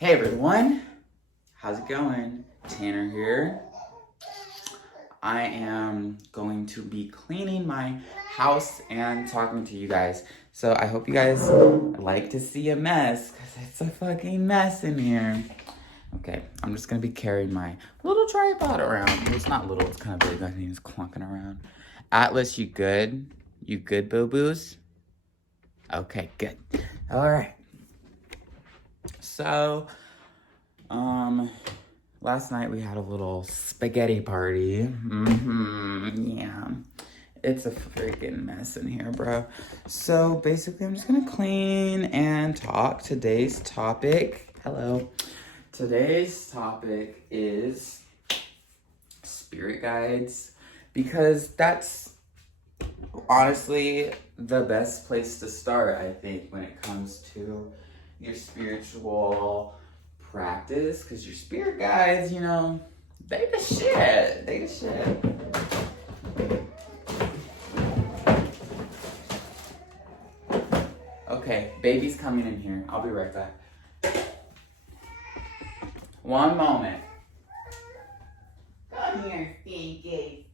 Hey everyone, how's it going? Tanner here. I am going to be cleaning my house and talking to you guys. So I hope you guys like to see a mess, because it's a fucking mess in here. Okay, I'm just gonna be carrying my little tripod around. Well, it's not little, it's kind of big. I think it's clunking around. Atlas, you good? You good, boo-boos? Okay, good. All right. So, last night we had a little spaghetti party. Yeah. It's a freaking mess in here, bro. So basically, I'm just gonna clean and talk. Today's topic, hello. Today's topic is spirit guides, because that's honestly the best place to start, I think, when it comes to your spiritual practice, because your spirit guides, they the shit. They the shit. Okay, baby's coming in here. I'll be right back. One moment. Come here, Stinky.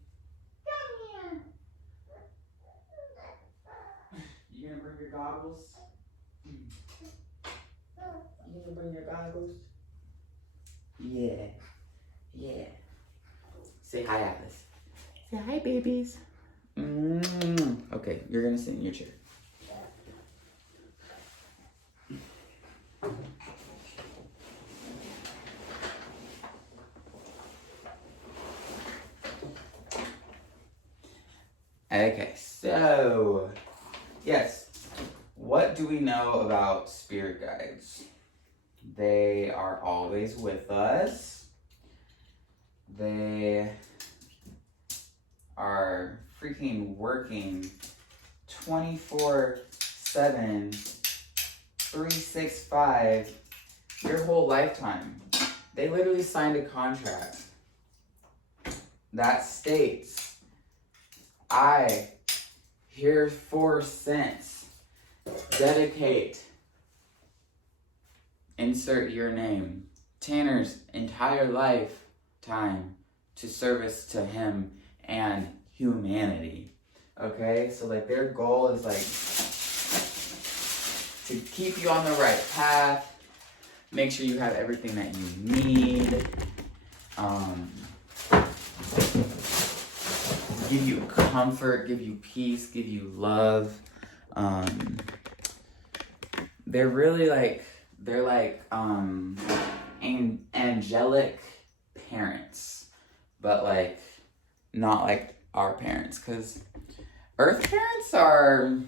Come here. You gonna bring your goggles? You gonna bring your goggles? Yeah. Yeah. Say hi, Atlas. Say hi, babies. Okay, you're gonna sit in your chair. Okay, so, yes, what do we know about spirit guides? They are always with us. They are freaking working 24/7, 365, your whole lifetime. They literally signed a contract that states, I herefor since dedicate, insert your name, Tanner's entire lifetime to service to him and humanity. Okay, so like their goal is like to keep you on the right path, make sure you have everything that you need, give you comfort, give you peace, give you love. They're really like, angelic parents, but like not like our parents, because earth parents are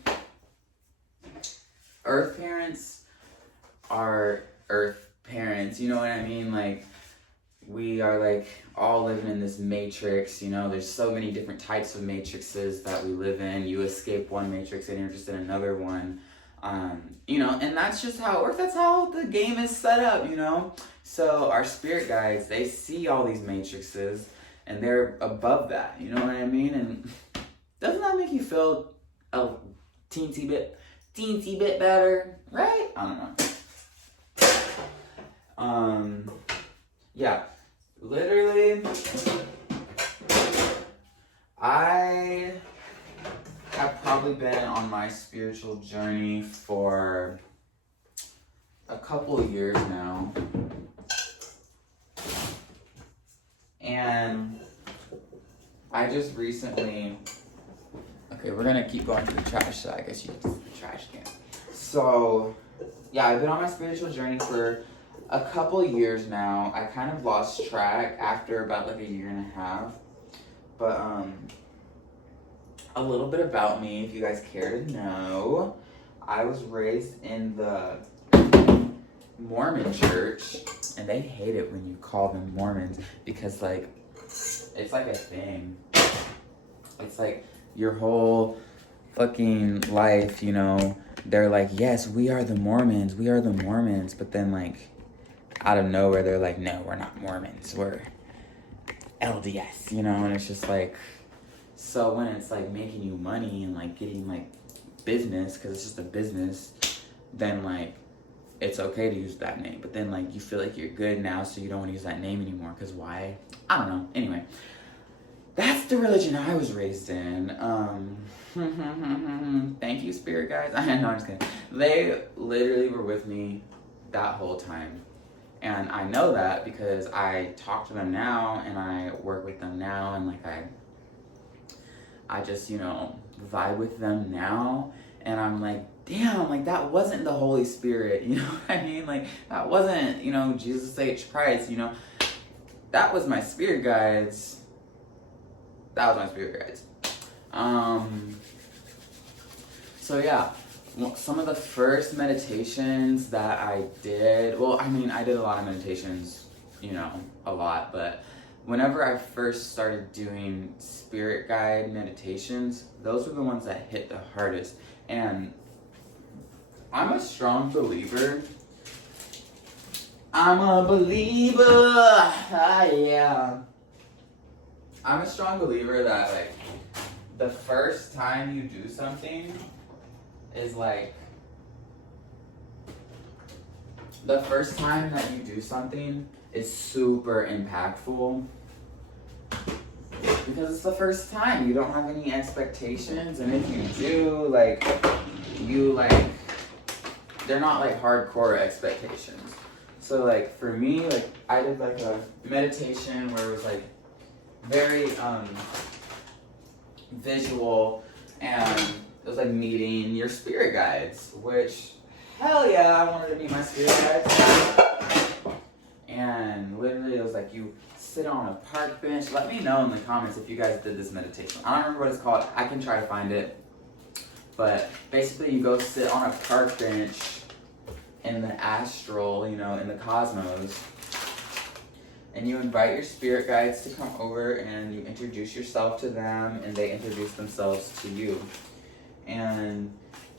earth parents, you know what I mean? Like, we are like all living in this matrix, there's so many different types of matrices that we live in. You escape one matrix and you're just in another one. And that's just how it works. That's how the game is set up, So our spirit guides, they see all these matrices and they're above that, you know what I mean? And doesn't that make you feel a teensy bit better, right? I don't know. Yeah, literally, I have probably been on my spiritual journey for a couple of years now. And I just recently, okay, we're gonna keep going to the trash, so I guess you can see the trash can. So, yeah, I've been on my spiritual journey for a couple years now. I kind of lost track after about like a year and a half. But, a little bit about me, if you guys care to know. I was raised in the Mormon church, and they hate it when you call them Mormons, because like, it's like a thing. It's like your whole fucking life, they're like, yes, we are the Mormons, but then like, out of nowhere, they're like, no, we're not Mormons, we're LDS, and it's just like, so when it's like making you money and like getting like business, because it's just a business, then like it's okay to use that name. But then like you feel like you're good now, so you don't want to use that name anymore. Because why? I don't know. Anyway, that's the religion I was raised in. Thank you, spirit guides. I know, I'm just kidding. They literally were with me that whole time. And I know that because I talk to them now and I work with them now, and like I just, you know, vibe with them now, and I'm like, damn, like that wasn't the Holy Spirit, you know what I mean? Like that wasn't, you know, Jesus H. Christ, you know. That was my spirit guides. That was my spirit guides. So yeah, some of the first meditations that I did, well, I mean, I did a lot of meditations, you know, a lot, but whenever I first started doing spirit guide meditations, those were the ones that hit the hardest. And I'm a strong believer. I'm a believer. Yeah. I'm a strong believer that like the first time you do something is like the first time that you do something is super impactful because it's the first time. You don't have any expectations, and if you do, like they're not like hardcore expectations. So like for me, like I did like a meditation where it was like very visual, and it was like meeting your spirit guides, which hell yeah, I wanted to meet my spirit guides. And literally it was like you sit on a park bench. Let me know in the comments if you guys did this meditation. I don't remember what it's called. I can try to find it. But basically you go sit on a park bench in the astral, you know, in the cosmos, and you invite your spirit guides to come over and you introduce yourself to them and they introduce themselves to you. And,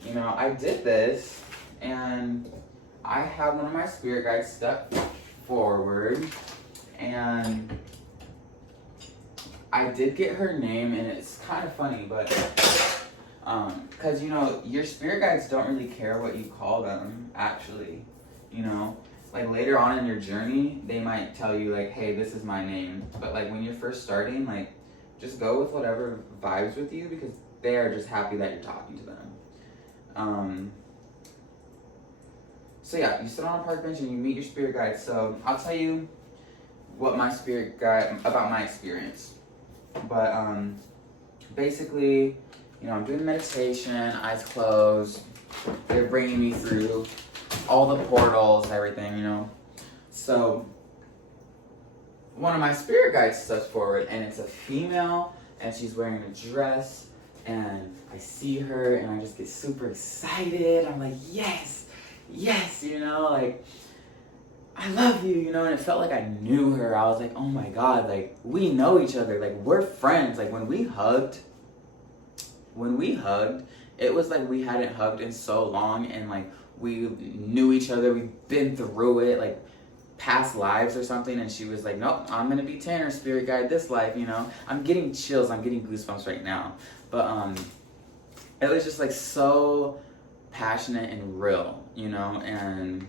you know, I did this and I had one of my spirit guides step forward, and I did get her name, and it's kind of funny, but because, you know, your spirit guides don't really care what you call them, actually, you know. Like later on in your journey, they might tell you like, hey, this is my name. But like when you're first starting, like just go with whatever vibes with you, because they are just happy that you're talking to them. So yeah, you sit on a park bench and you meet your spirit guide. So I'll tell you what my spirit guide, about my experience. But basically, you know, I'm doing meditation, eyes closed. They're bringing me through all the portals, everything, you know. So one of my spirit guides steps forward, and it's a female, and she's wearing a dress, and I see her, and I just get super excited. I'm like, yes, you know, like, I love you, you know, and it felt like I knew her. I was like, oh my God, like, we know each other, like, we're friends. Like, when we hugged, it was like we hadn't hugged in so long, and like, we knew each other, we've been through it, like, past lives or something, and she was like, nope, I'm gonna be Tanner, spirit guide this life, you know. I'm getting chills, I'm getting goosebumps right now. But, it was just like so passionate and real, you know, and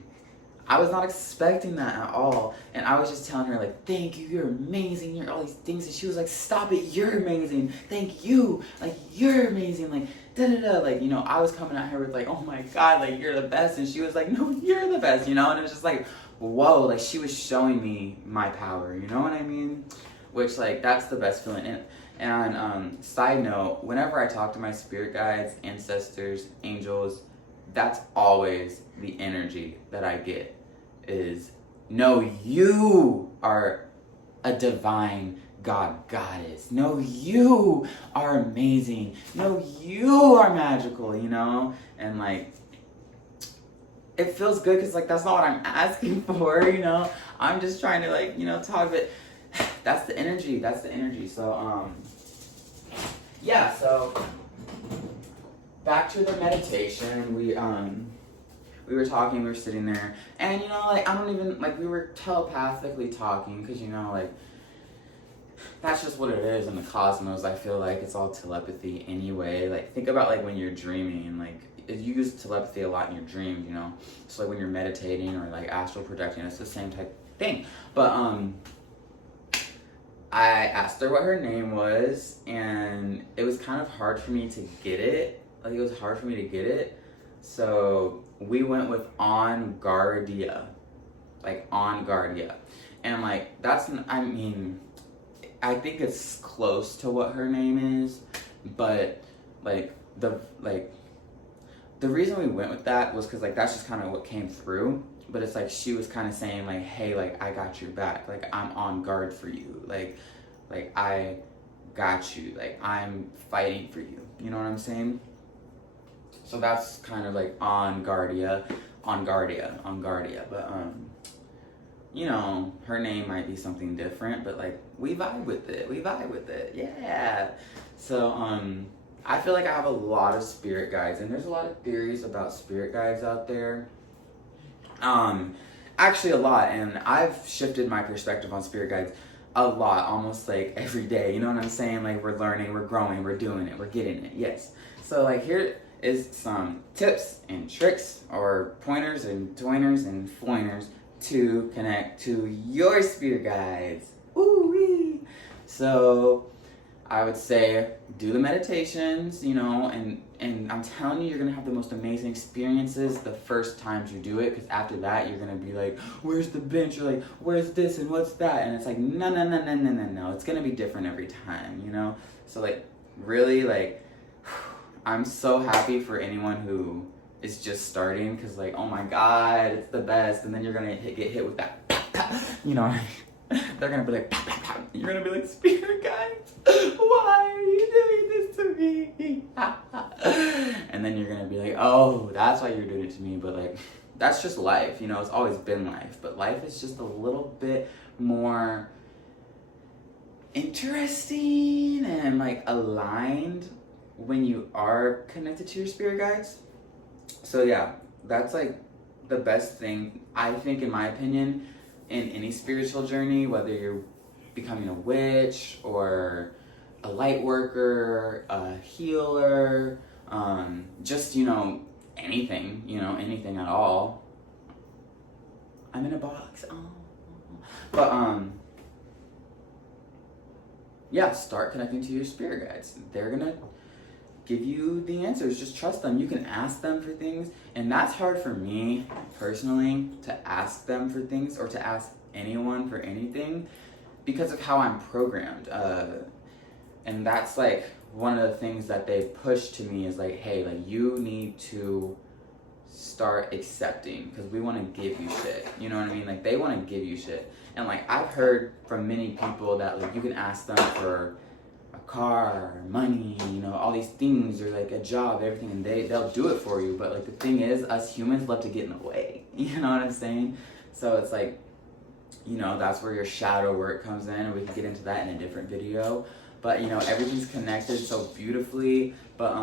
I was not expecting that at all. And I was just telling her like, thank you, you're amazing, you're all these things. And she was like, stop it, you're amazing. Thank you, like, you're amazing, like, da-da-da. Like, you know, I was coming at her with like, oh my God, like, you're the best. And she was like, no, you're the best, you know. And it was just like, whoa, like, she was showing me my power, you know what I mean? Which, like, that's the best feeling. And side note, whenever I talk to my spirit guides, ancestors, angels, that's always the energy that I get, is, no, you are a divine God goddess. No, you are amazing. No, you are magical, you know? And like, it feels good because like, that's not what I'm asking for, you know? I'm just trying to like, you know, talk, but that's the energy. So, yeah, so back to the meditation, we were talking, we were sitting there, and, you know, like, I don't even, like, we were telepathically talking, because, you know, like, that's just what it is in the cosmos. I feel like it's all telepathy anyway. Like, think about, like, when you're dreaming, like, you use telepathy a lot in your dreams, you know. So like when you're meditating or like astral projecting, it's the same type thing. But I asked her what her name was, and it was kind of hard for me to get it. Like it was hard for me to get it. So we went with On Guardia. Like On Guardia. And like that's, I mean, I think it's close to what her name is, but like the reason we went with that was because like that's just kind of what came through. But it's like she was kind of saying like, hey, like I got your back, like I'm on guard for you, like I got you, like I'm fighting for you, you know what I'm saying? So that's kind of like On Guardia, but you know, her name might be something different, but like we vibe with it, yeah. So I feel like I have a lot of spirit guides, and there's a lot of theories about spirit guides out there. Actually a lot, and I've shifted my perspective on spirit guides a lot, almost like every day, you know what I'm saying? Like we're learning, we're growing, we're doing it, we're getting it, yes. So like here is some tips and tricks, or pointers and toiners and foiners to connect to your spirit guides. Woo-wee! So I would say do the meditations, you know, and I'm telling you, you're gonna have the most amazing experiences the first times you do it, because after that you're gonna be like, where's the bench, or like, where's this and what's that, and it's like no, it's gonna be different every time, you know. So like really, like I'm so happy for anyone who is just starting, because like, oh my god, it's the best. And then you're gonna get hit with that, you know. They're gonna be like, you're gonna be like, spirit guides, why are you doing this to me? And then you're gonna be like, oh, that's why you're doing it to me. But like, that's just life, you know. It's always been life, but life is just a little bit more interesting and like aligned when you are connected to your spirit guides. So yeah, that's like the best thing, I think, in my opinion, in any spiritual journey, whether you're becoming a witch or a light worker, a healer, just, you know, anything at all. I'm in a box. Oh. But yeah, start connecting to your spirit guides. They're gonna give you the answers. Just trust them. You can ask them for things, and that's hard for me personally, to ask them for things, or to ask anyone for anything, because of how I'm programmed. And that's like one of the things that they push to me is like, hey, like you need to start accepting, because we want to give you shit, you know what I mean? Like they want to give you shit. And like I've heard from many people that like you can ask them for car, money, you know, all these things, or like a job, everything, and they'll do it for you. But like the thing is, us humans love to get in the way, you know what I'm saying? So it's like, you know, that's where your shadow work comes in, and we can get into that in a different video. But you know, everything's connected so beautifully. But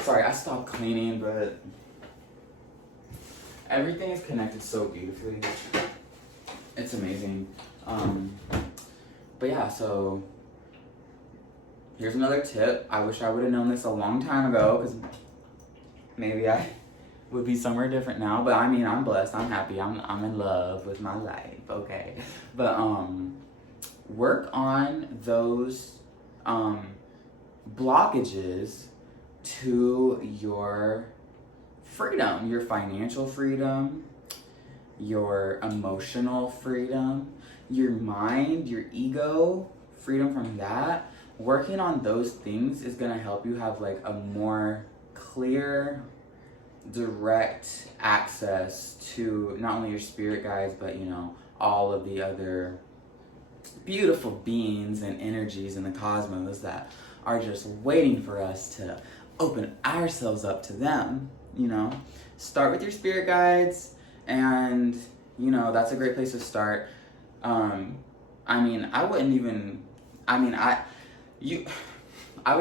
sorry, I stopped cleaning, but everything is connected so beautifully. It's amazing. But yeah, so here's another tip. I wish I would have known this a long time ago, because maybe I would be somewhere different now. But I mean, I'm blessed. I'm happy. I'm in love with my life. Okay. But work on those blockages to your freedom, your financial freedom, your emotional freedom, your mind, your ego, freedom from that. Working on those things is gonna help you have like a more clear, direct access to not only your spirit guides, but you know, all of the other beautiful beings and energies in the cosmos that are just waiting for us to open ourselves up to them, you know. Start with your spirit guides, and you know, that's a great place to start. I mean, I would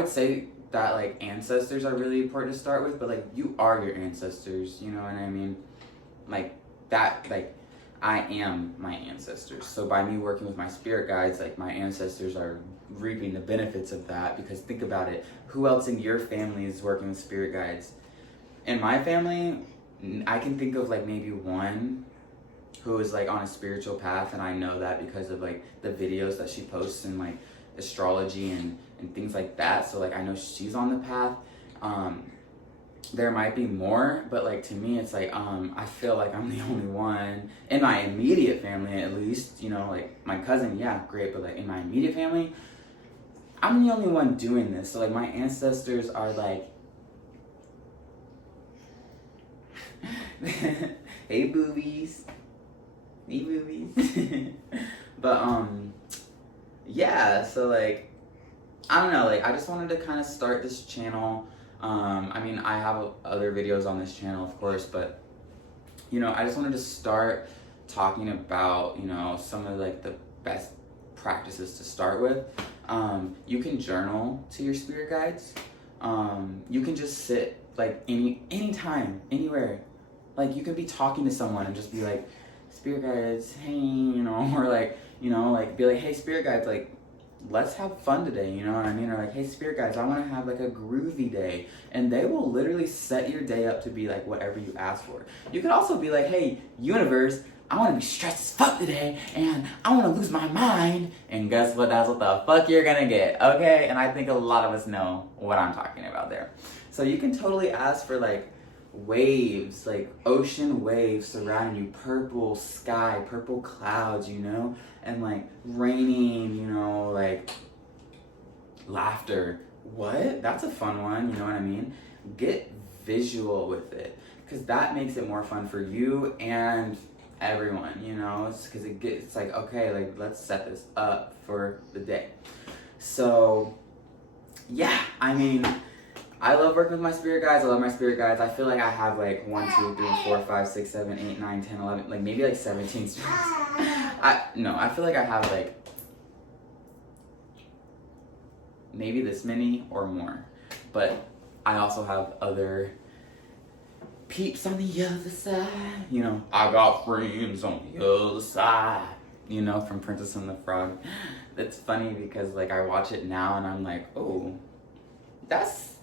say that like ancestors are really important to start with, but like you are your ancestors, you know what I mean? Like that, like I am my ancestors. So by me working with my spirit guides, like my ancestors are reaping the benefits of that, because think about it, who else in your family is working with spirit guides? in my family, I can think of like maybe one who is like on a spiritual path, and I know that because of like the videos that she posts and like astrology and things like that. So like I know she's on the path. There might be more, but like to me it's like I feel like I'm the only one in my immediate family, at least, you know, like my cousin, yeah, great, but like in my immediate family, I'm the only one doing this. So like my ancestors are like hey boobies. Hey boobies. But yeah, so like I don't know, like I just wanted to kind of start this channel. I mean, I have other videos on this channel, of course, but you know, I just wanted to start talking about, you know, some of like the best practices to start with. You can journal to your spirit guides. You can just sit like anytime, anywhere. Like you can be talking to someone and just be like, spirit guides, hey, you know, or like, you know, like be like, hey, spirit guides, like, let's have fun today, you know what I mean? Or like, hey, spirit guides, I want to have like a groovy day. And they will literally set your day up to be like whatever you ask for. You could also be like, hey, universe, I want to be stressed as fuck today, and I want to lose my mind. And guess what? That's what the fuck you're gonna get, okay? And I think a lot of us know what I'm talking about there. So you can totally ask for like waves, like ocean waves surrounding you, purple sky, purple clouds, you know, and like raining, you know, like laughter. What? That's a fun one, you know what I mean? Get visual with it, because that makes it more fun for you and everyone, you know. It's because it's like, okay, like let's set this up for the day. So yeah, I mean, I love working with my spirit guides. I love my spirit guides. I feel like I have like 1, 2, 3, 4, 5, 6, 7, 8, 9, 10, 11, like maybe like 17 spirits. I feel like I have like maybe this many or more. But I also have other peeps on the other side. You know, I got friends on the other side. You know, from Princess and the Frog. It's funny because like I watch it now and I'm like, oh, that's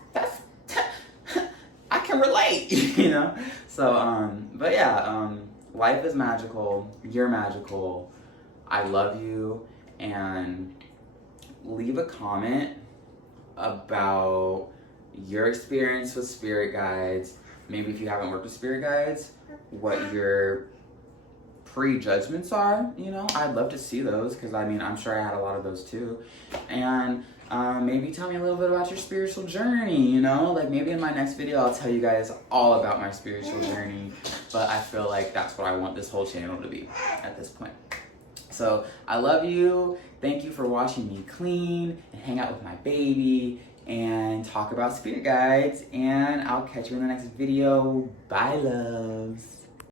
I can relate, you know? So, but yeah, life is magical, you're magical, I love you, and leave a comment about your experience with spirit guides. Maybe if you haven't worked with spirit guides, what your prejudgments are, you know? I'd love to see those, because I mean, I'm sure I had a lot of those too. And maybe tell me a little bit about your spiritual journey, you know? Like maybe in my next video, I'll tell you guys all about my spiritual journey, but I feel like that's what I want this whole channel to be at this point. So I love you. Thank you for watching me clean and hang out with my baby and talk about spirit guides, and I'll catch you in the next video. Bye, loves.